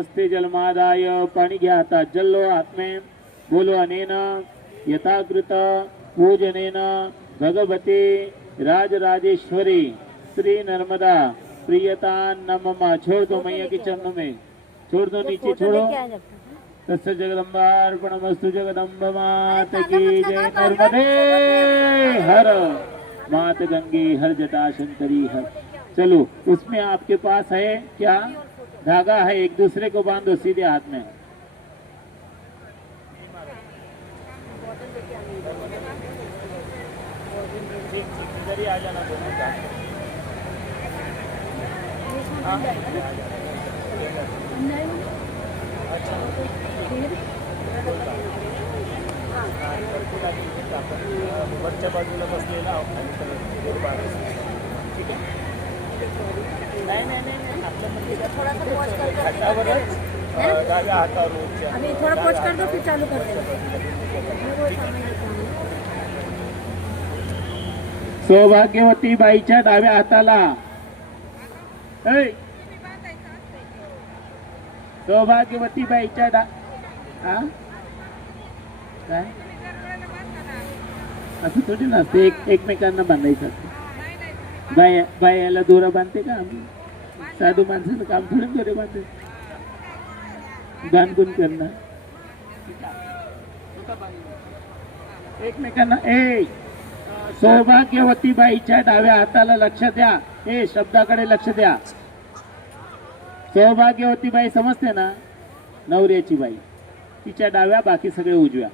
हस्ते जलमादाय पाणी घ्या हातात. जल्लो आत्मे बोलो अनेन यथाकृत पूजनेन भगवते राजराजेश्वरी श्री नर्मदा प्रियता नमः. छोड़ दो मैया के चरणों में, छोड़ दो, नीचे छोड़ो. तस्य जगदम्बार्पणमस्तु. जगदम्ब मात की जय. नर्मदे हर मात गंगे हर जटा शंकरी हर. चलो, उसमें आपके पास है क्या? धागा है, एक दूसरे को बांधो सीधे हाथ में. इधर आ जाना दोनों का. वरच्या बाजूला बसलेला ठीक आहे. नाही नाही नाही, आपल्या हातावरच डाव्या हातावर अभी थोड़ा पोच कर दो, फिर चालू कर देना. सौभाग्यवती बाईच्या डाव्या हाताला सौभाग्यवती बाईच्या काय असं थोडी नसते. एकमेकांना बांधायचं असते. बायाला दोरा बांधते का आम्ही? साधू माणसाचं काम थोडं दोरे बांधते. बांधून करणं एकमेकांना. सौभाग्यवती बाईच्या डाव्या हाताला लक्ष द्या. शब्दाकडे लक्ष द्या. सौभाग्यवती बाई समजते ना? नवऱ्याची बाई. तिच्या डाव्या, बाकी सगळे उजव्या.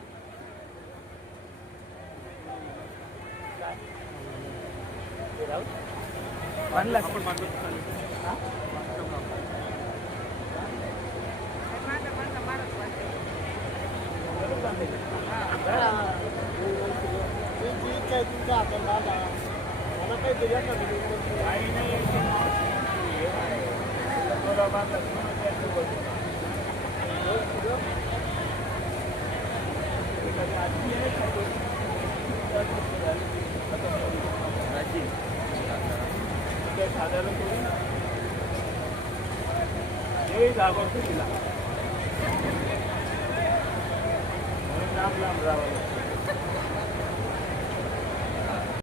लांब लांब राहावं.